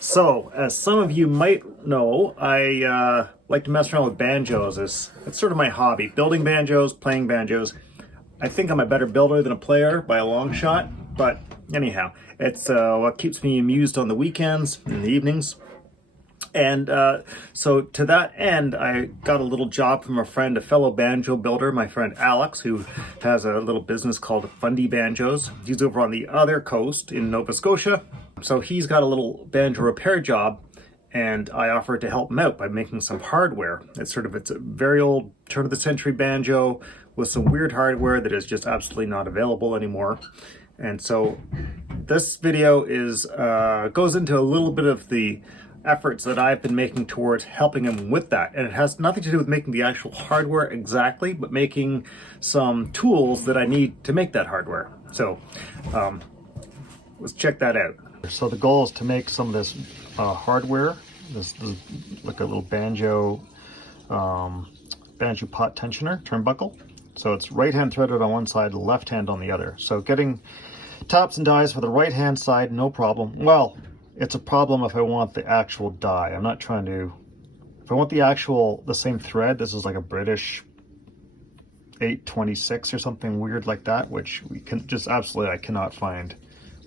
So, as some of you might know, I like to mess around with banjos. It's sort of my hobby. Building banjos, playing banjos. I think I'm a better builder than a player by a long shot, but anyhow, it's what keeps me amused on the weekends and the evenings. And so to that end, I got a little job from a friend, a fellow banjo builder, my friend Alex, who has a little business called Fundy Banjos. He's over on the other coast in Nova Scotia. So he's got a little banjo repair job, and I offered to help him out by making some hardware. It's a very old turn of the century banjo with some weird hardware that is just absolutely not available anymore. And so this video is goes into a little bit of the efforts that I've been making towards helping him with that. And it has nothing to do with making the actual hardware exactly, but making some tools that I need to make that hardware. So let's check that out. So the goal is to make some of this hardware. This is like a little banjo pot tensioner turnbuckle. So it's right hand threaded on one side, left hand on the other. So getting tops and dies for the right hand side, no problem. Well, it's a problem if I want the actual die. I'm not trying to, if I want the same thread, this is like a British 826 or something weird like that, which we can just absolutely, I cannot find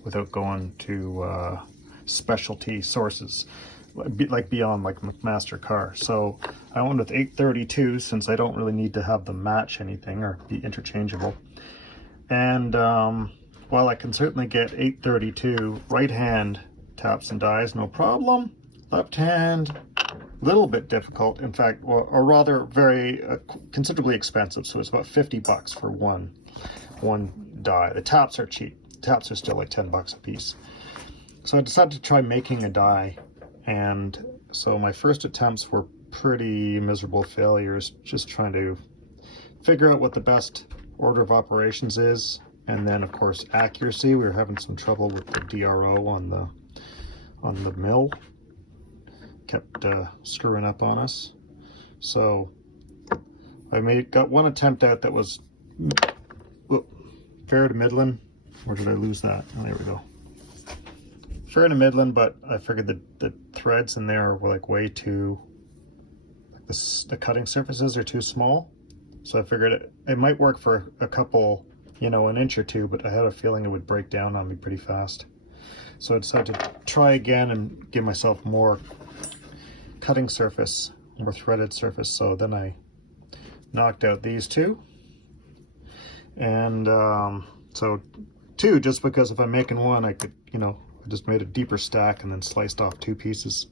without going to specialty sources, like beyond like McMaster Carr. So I went with 832 since I don't really need to have them match anything or be interchangeable. And while I can certainly get 832 right hand taps and dies, no problem. Left hand, a little bit difficult. In fact, or rather very considerably expensive. So it's about 50 bucks for one die. The taps are cheap. The taps are still like 10 bucks a piece. So I decided to try making a die. And so my first attempts were pretty miserable failures, just trying to figure out what the best order of operations is. And then of course, accuracy. We were having some trouble with the DRO on the mill, kept screwing up on us. So I got one attempt out that was fair to middling. Or did I lose that? Oh, there we go. Fair to middling, but I figured the threads in there were like way too, like the cutting surfaces are too small. So I figured it might work for a couple, an inch or two, but I had a feeling it would break down on me pretty fast. So I decided to try again and give myself more cutting surface, more threaded surface. So then I knocked out these two. And so two, just because if I'm making one, I could, I just made a deeper stack and then sliced off two pieces.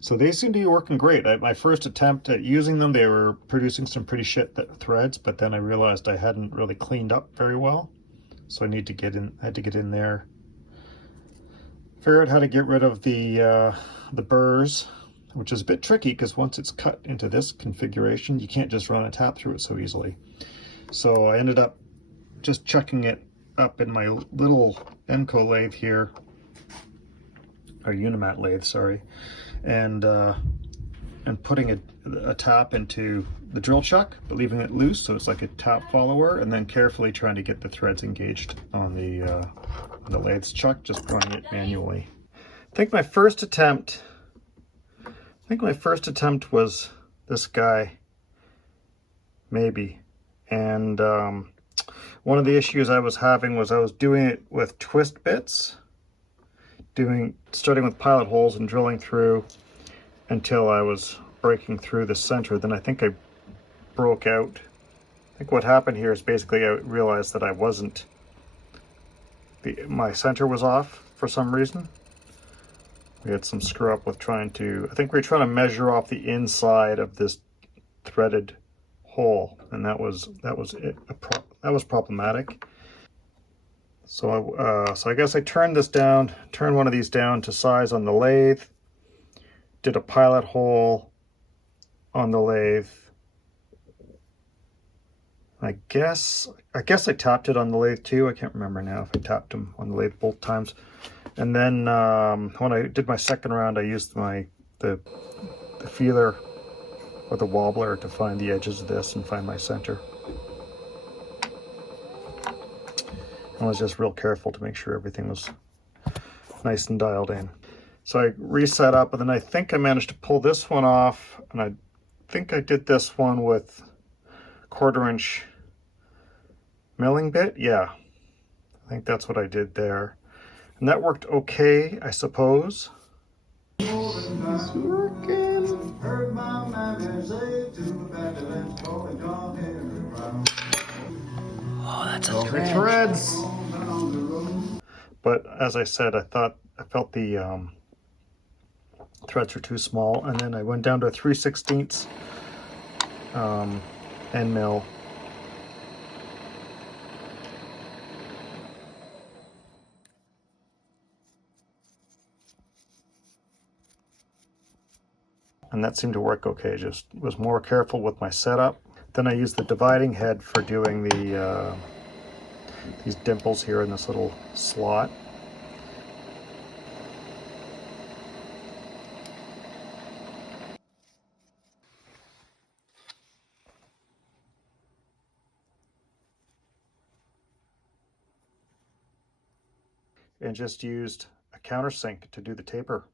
So they seem to be working great. My first attempt at using them, they were producing some pretty shit threads, but then I realized I hadn't really cleaned up very well. So I had to get in there. Figure out how to get rid of the burrs, which is a bit tricky because once it's cut into this configuration, you can't just run a tap through it so easily. So I ended up just chucking it up in my little Enco lathe here, or Unimat lathe, sorry, and putting a tap into the drill chuck, but leaving it loose so it's like a tap follower, and then carefully trying to get the threads engaged on the lathe chuck, just running it manually. I think my first attempt was this guy, maybe. And one of the issues I was having was I was doing it with twist bits, starting with pilot holes and drilling through until I was breaking through the center. Then I think I broke out. I think what happened here is basically I realized that I wasn't, my center was off for some reason. We had some screw up with I think we were trying to measure off the inside of this threaded hole, and that was problematic. So I guess I turned one of these down to size on the lathe, did a pilot hole on the lathe. I guess I tapped it on the lathe too. I can't remember now if I tapped them on the lathe both times. And then when I did my second round, I used the feeler or the wobbler to find the edges of this and find my center. I was just real careful to make sure everything was nice and dialed in. So I reset up, and then I think I managed to pull this one off, and I think I did this one with 1/4 inch milling bit. Yeah, I think that's what I did there. And that worked okay, I suppose. It's working. Oh, that's a Those thread. are threads. But as I said, I felt the threads were too small, and then I went down to a 3/16 end mill. And that seemed to work okay. Just was more careful with my setup. Then I used the dividing head for doing these dimples here in this little slot. And just used a countersink to do the taper.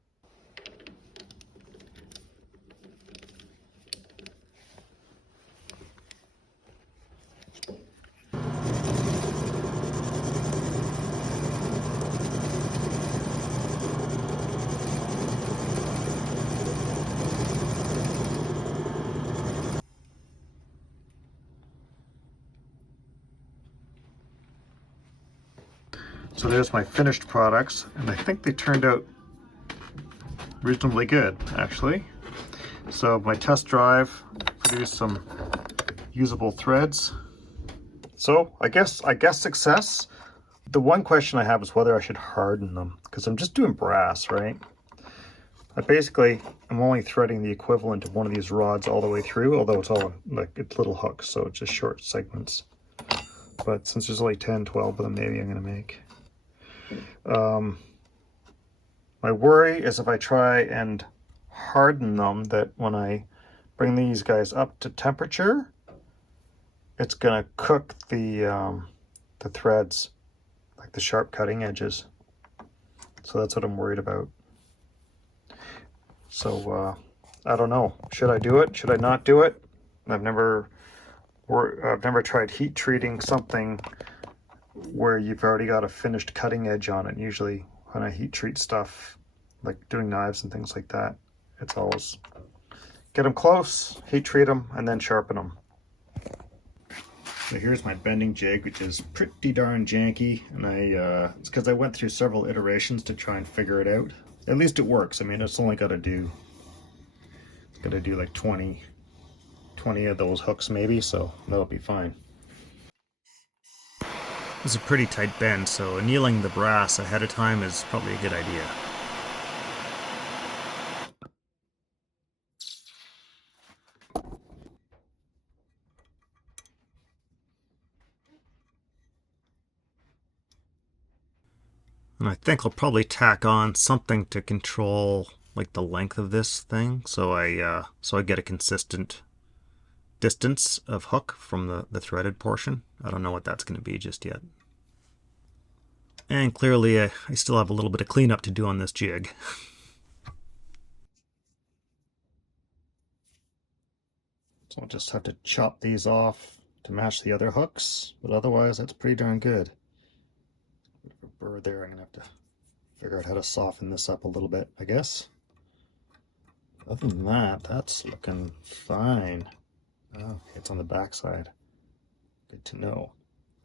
So there's my finished products, and I think they turned out reasonably good, actually. So my test drive produced some usable threads. So I guess success. The one question I have is whether I should harden them, because I'm just doing brass, right? I'm only threading the equivalent of one of these rods all the way through, although it's all like it's little hooks, so it's just short segments. But since there's only 10, 12 of them, maybe I'm gonna make. My worry is if I try and harden them, that when I bring these guys up to temperature, it's gonna cook the threads, like the sharp cutting edges. So that's what I'm worried about. So I don't know. Should I do it? Should I not do it? I've never tried heat treating something where you've already got a finished cutting edge on it. Usually when I heat treat stuff, like doing knives and things like that, it's always get them close, heat treat them, and then sharpen them. So here's my bending jig, which is pretty darn janky, and it's because I went through several iterations to try and figure it out. At least it works. I mean, it's only got to do like 20 of those hooks maybe, so that'll be fine. It's a pretty tight bend, so annealing the brass ahead of time is probably a good idea. And I think I'll probably tack on something to control like the length of this thing, so I get a consistent distance of hook from the threaded portion. I don't know what that's going to be just yet. And clearly I still have a little bit of cleanup to do on this jig. So I'll just have to chop these off to match the other hooks, but otherwise that's pretty darn good. Bit of a burr there. I'm gonna have to figure out how to soften this up a little bit, I guess. Other than that, that's looking fine. Oh, it's on the back side. Good to know.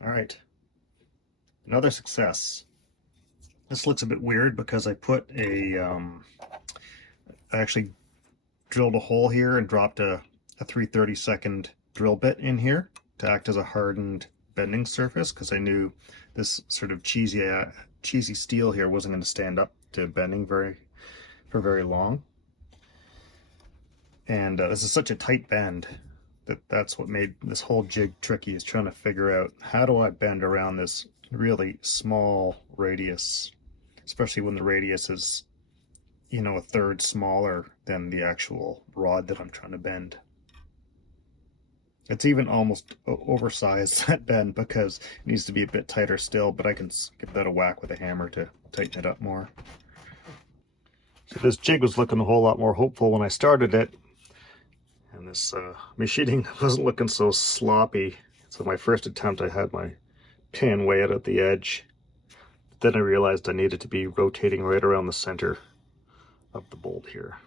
All right, another success. This looks a bit weird because I put I actually drilled a hole here and dropped a 3/32 drill bit in here to act as a hardened bending surface, because I knew this sort of cheesy steel here wasn't going to stand up to bending for very long. And this is such a tight bend that's what made this whole jig tricky, is trying to figure out how do I bend around this really small radius, especially when the radius is, you know, a third smaller than the actual rod that I'm trying to bend. It's even almost oversized, that bend, because it needs to be a bit tighter still, but I can give that a whack with a hammer to tighten it up more. So this jig was looking a whole lot more hopeful when I started it, and this machining wasn't looking so sloppy. So my first attempt, I had my pin way out at the edge. Then I realized I needed to be rotating right around the center of the bolt here.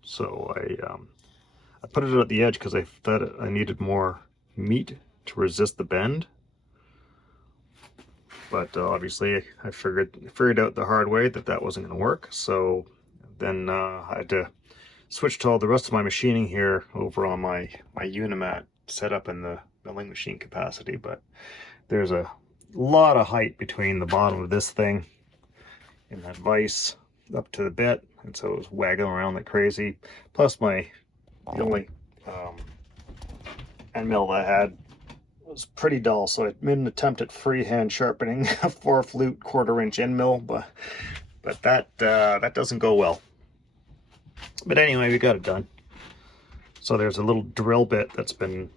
So I put it at the edge because I thought I needed more meat to resist the bend. But obviously I figured out the hard way that that wasn't going to work. So then I had to switch to all the rest of my machining here over on my Nomad setup in the milling machine capacity. But there's a lot of height between the bottom of this thing and that vise up to the bit, and so it was waggling around like crazy. Plus the only end mill that I had was pretty dull, so I made an attempt at freehand sharpening a 4-flute 1/4-inch end mill, but that doesn't go well. But anyway, we got it done. So there's a little drill bit that's been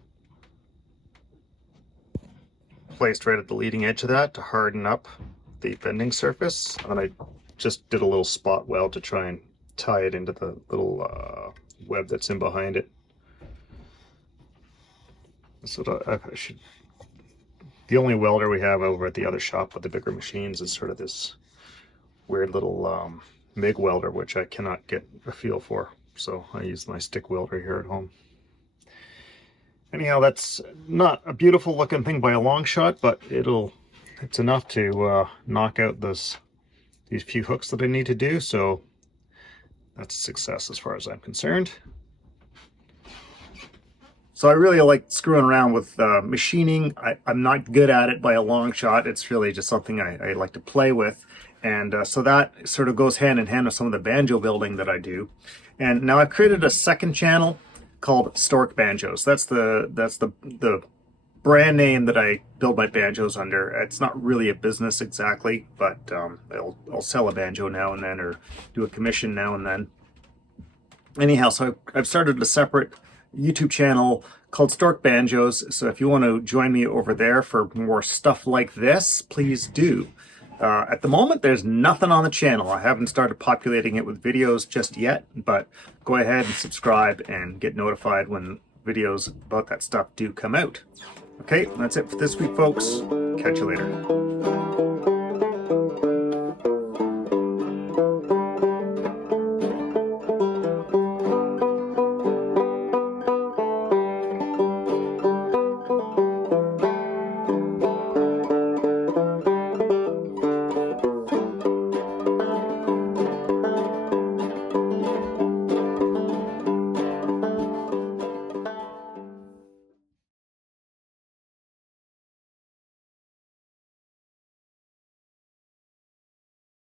placed right at the leading edge of that to harden up the bending surface, and I just did a little spot weld to try and tie it into the little web that's in behind it. So the only welder we have over at the other shop with the bigger machines is sort of this weird little MIG welder, which I cannot get a feel for. So I use my stick welder here at home. Anyhow, that's not a beautiful looking thing by a long shot, but it's enough to knock out these few hooks that I need to do. So that's a success as far as I'm concerned. So I really like screwing around with machining. I'm not good at it by a long shot. It's really just something I like to play with. And so that sort of goes hand in hand with some of the banjo building that I do. And now I've created a second channel called Stork Banjos. That's the brand name that I build my banjos under. It's not really a business exactly, but I'll sell a banjo now and then, or do a commission now and then. Anyhow, so I've started a separate YouTube channel called Stork Banjos. So if you want to join me over there for more stuff like this, please do. At the moment, there's nothing on the channel. I haven't started populating it with videos just yet, but go ahead and subscribe and get notified when videos about that stuff do come out. Okay, that's it for this week, folks. Catch you later.